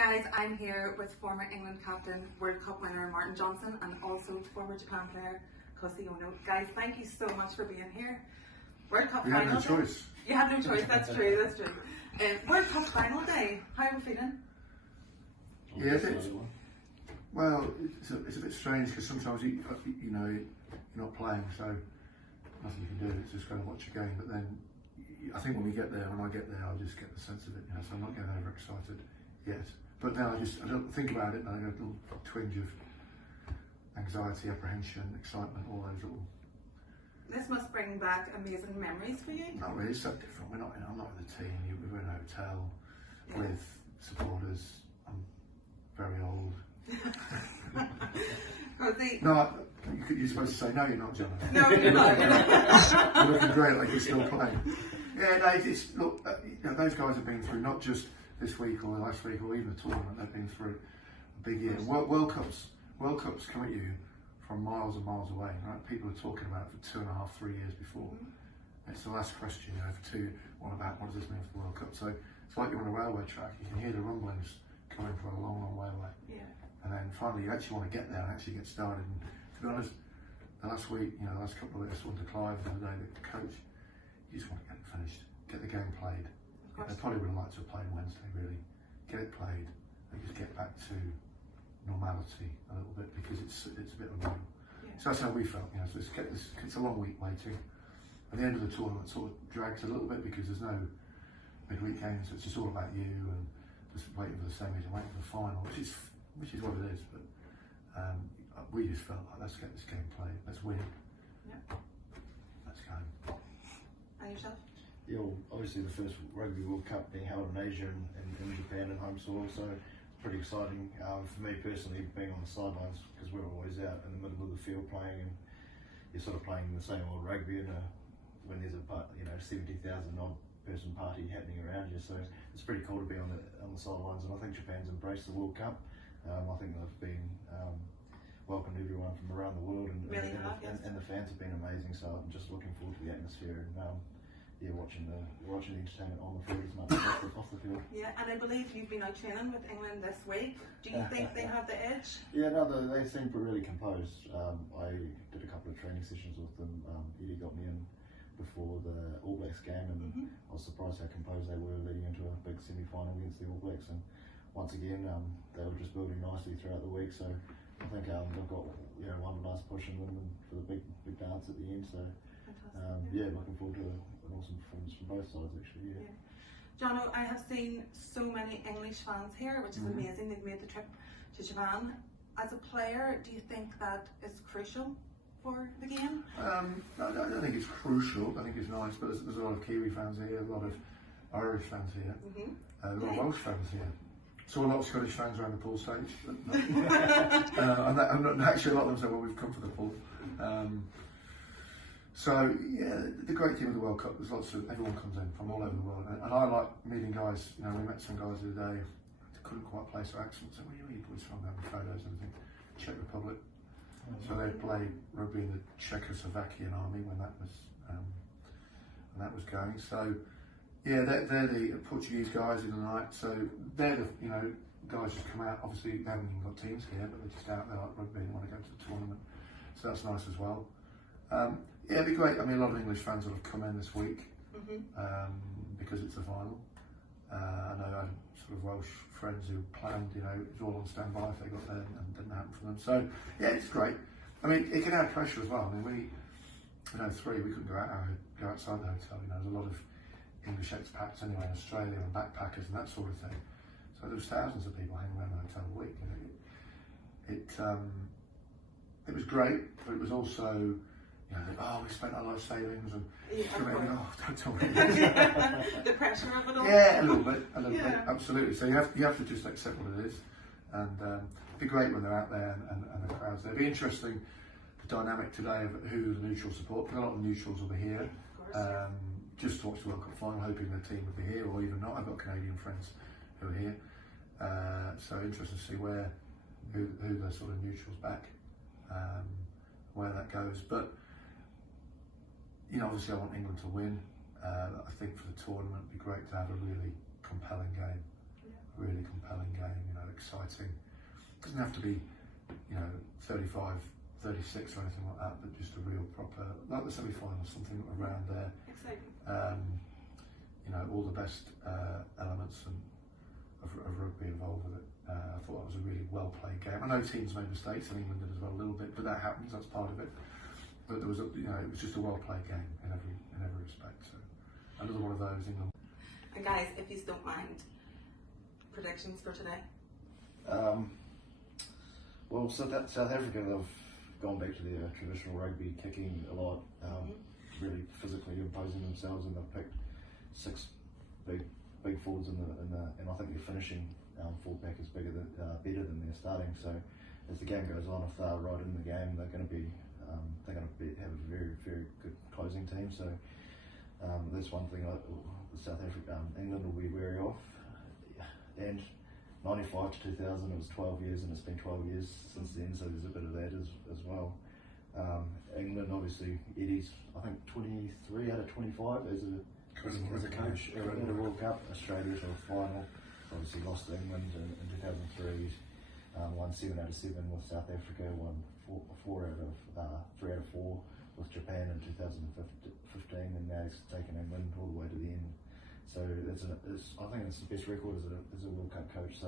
Guys, I'm here with former England captain, World Cup winner Martin Johnson, and also former Japan player Kosei Ono. Guys, thank you so much for being here. World Cup final day. You had no choice. You had no choice, that's true, that's true. World Cup final day, how are we feeling? Yeah, well, it's a bit strange because sometimes you know you're not playing, so nothing you can do. It's just going to watch a game. But then I think when I get there, I'll just get the sense of it. You know, so I'm not getting overexcited yet. But then I don't think about it, and I get a little twinge of anxiety, apprehension, excitement, all those little. This must bring back amazing memories for you. Not really, it's so different. I'm not in the team. We're in a hotel with supporters. I'm very old. No, you're supposed to say no. You're not, Gemma. No, you're not. You're looking great, like you're still playing. Yeah, no, look. You know, those guys have been through not just this week or last week or even the tournament. They've been through a big year. World Cups come at you from miles and miles away. Right? People are talking about it for 2.5, 3 years before. It's the last question, you know, for what does this mean for the World Cup? So it's like you're on a railway track. You can hear the rumblings coming for a long, long way away. Yeah. And then finally, you actually want to get there and actually get started. And to be honest, the last week, you know, the last couple of weeks, I went to Clive the other day, the coach. You just want to get it finished, get the game played. They probably would have liked to have played Wednesday, really. Get it played and just get back to normality a little bit because it's a bit of a So that's how we felt. You know, so it's a long week waiting. At the end of the tournament, it sort of drags a little bit because there's no midweek games. So it's just all about you and just waiting for the semis and waiting for the final, which is what it is. But we just felt like let's get this game played, let's win. Yeah. Let's go. And yourself? Yeah, well, obviously the first Rugby World Cup being held in Asia and in Japan and home soil, so it's pretty exciting for me personally, being on the sidelines because we're always out in the middle of the field playing, and you're sort of playing the same old rugby when there's a 70,000 odd person party happening around you. So it's pretty cool to be on the sidelines, and I think Japan's embraced the World Cup. I think they've been welcomed everyone from around the world, and the fans have been amazing. So I'm just looking forward to the atmosphere and watching the entertainment on the field as much as off the field. Yeah, and I believe you've been out training with England this week. Do you think they have the edge? Yeah, no, they seem really composed. I did a couple of training sessions with them. Edie got me in before the All Blacks game, and I was surprised how composed they were leading into a big semi-final against the All Blacks. And once again, they were just building nicely throughout the week. So I think they've got one last push in them for the big dance at the end. So looking forward to an awesome performance from both sides actually. Yeah. Jono, I have seen so many English fans here, which is amazing. They've made the trip to Japan. As a player, do you think that is crucial for the game? No, I don't think it's crucial. I think it's nice, but there's a lot of Kiwi fans here, a lot of Irish fans here, a lot of Welsh fans here. Saw a lot of Scottish fans around the pool stage. And actually, a lot of them said, "Well, we've come for the pool." So yeah, the great thing with the World Cup, everyone comes in from all over the world, and I like meeting guys. You know, we met some guys the other day. They couldn't quite place their accents. So where are you boys from? Having photos and everything. Czech Republic. So they played rugby in the Czechoslovakian army when that was going. So yeah, they're the Portuguese guys in the night. So they're the guys just come out. Obviously, they haven't even got teams here, but they're just out there like rugby and want to go to the tournament. So that's nice as well. Yeah, it'd be great. I mean, a lot of English fans will have come in this week because it's the final. I know I had sort of Welsh friends who planned, it was all on standby if they got there and it didn't happen for them. So, yeah, it's great. I mean, it can add pressure as well. I mean, we couldn't go outside the hotel. There's a lot of English expats anyway in Australia and backpackers and that sort of thing. So there was thousands of people hanging around the hotel a week. It was great, but it was also, we spent our life savings and don't tell me. The pressure of it all. Yeah, a little bit, absolutely. So you have to just accept what it is, and it'd be great when they're out there and the crowds there. It'd be interesting, the dynamic today of who the neutrals support, because a lot of the neutrals will be here, just to watch the World Cup final, hoping their team will be here, or even not. I've got Canadian friends who are here, so interesting to see who the sort of neutrals back, where that goes. But obviously I want England to win. I think for the tournament it'd be great to have a really compelling game. really compelling game, exciting. Doesn't have to be, 35, 36 or anything like that, but just a real proper, like the semi-final, something around there. Exciting. All the best elements of rugby involved with it. I thought that was a really well played game. I know teams made mistakes, and England did as well a little bit, but that happens. That's part of it. But there was, it was just a well played game in every respect. So another one of those, England. And guys, if you don't mind, predictions for today. Well, South Africa, they've gone back to their traditional rugby, kicking a lot, really physically imposing themselves, and they've picked 6 big forwards and I think their finishing fullback is better than their starting. So as the game goes on, if they're right in the game, they're going to have a very, very good closing team. So that's one thing England will be wary of. And 95 to 2000, it was 12 years, and it's been 12 years since then, so there's a bit of that as well. England, obviously, Eddie's, I think, 23 out of 25 as a coach at a World Cup. Australia to a final, obviously lost to England in 2003, won 7 out of 7 with South Africa, won 3 out of 4 with Japan in 2015, and now he's taken England all the way to the end. So I think it's the best record as a World Cup coach. So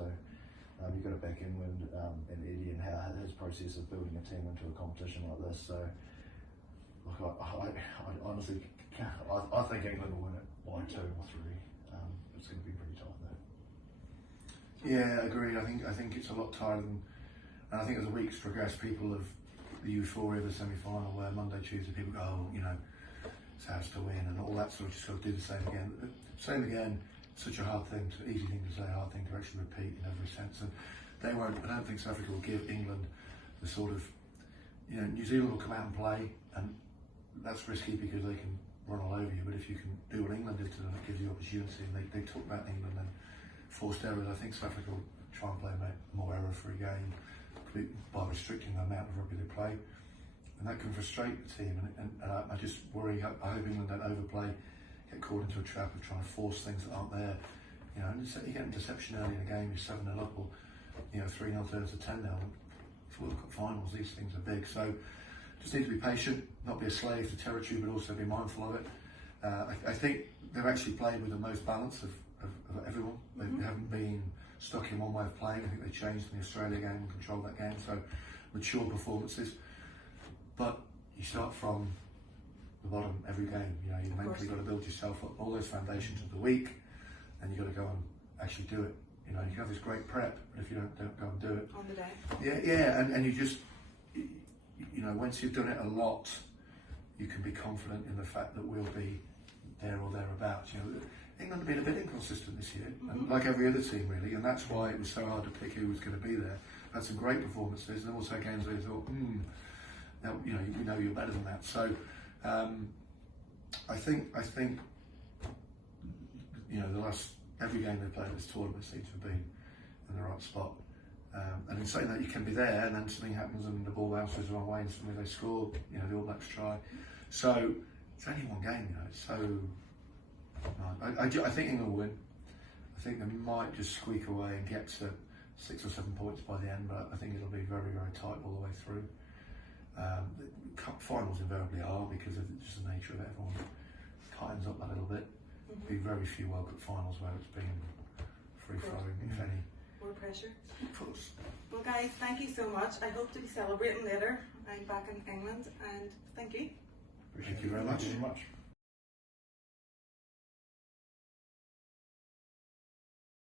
you've got to back England and Eddie and how his process of building a team into a competition like this. So look, I honestly, I think England will win it by 2 or 3. It's going to be pretty tight though. Yeah, agreed. I think it's a lot tighter than, and I think as the weeks progress, people have the euphoria of the semi-final where Monday, Tuesday people go, it's ours to win and all that sort of, just got to do the same again. Same again, such a easy thing to say, hard thing to actually repeat in every sense. And they won't, I don't think South Africa will give England the sort of, New Zealand will come out and play, and that's risky because they can run all over you, but if you can do what England did to them, it gives you opportunity. And they talk about England and forced errors. I think South Africa will try and play a more error-free game by restricting the amount of rugby they play. And that can frustrate the team, and I just worry. I hope England don't overplay, get caught into a trap of trying to force things that aren't there. And you get deception early in the game, you're 7-0 up, or 3-0 turns to 10-0. For World Cup finals, these things are big. So just need to be patient, not be a slave to territory, but also be mindful of it. I think they've actually played with the most balance of everyone. They haven't been stuck in one way of playing. I think they changed in the Australia game and controlled that game. So mature performances. But you start from the bottom every game. You mentally got to build yourself up. All those foundations of the week, and you got to go and actually do it. You can have this great prep, but if you don't go and do it on the day. Yeah, and you just, once you've done it a lot, you can be confident in the fact that we'll be there or thereabouts. England have been a bit inconsistent this year, and like every other team really, and that's why it was so hard to pick who was going to be there. Had some great performances, and also games where you thought, now, we know you're better than that. So I think the last every game they played in this tournament seems to have been in the right spot. And in saying that, you can be there, and then something happens, and the ball bounces the wrong way, and suddenly they score. The All Blacks try. So it's only one game, So I think England will win. I think they might just squeak away and get to 6 or 7 points by the end, but I think it'll be very, very tight all the way through. Cup finals invariably are, because of just the nature of it. Everyone tightens up a little bit. Be very few World Cup finals where it's been free flowing, if any. More pressure. Of course. Well, guys, thank you so much. I hope to be celebrating later. I'm back in England, and thank you. Thank you very much.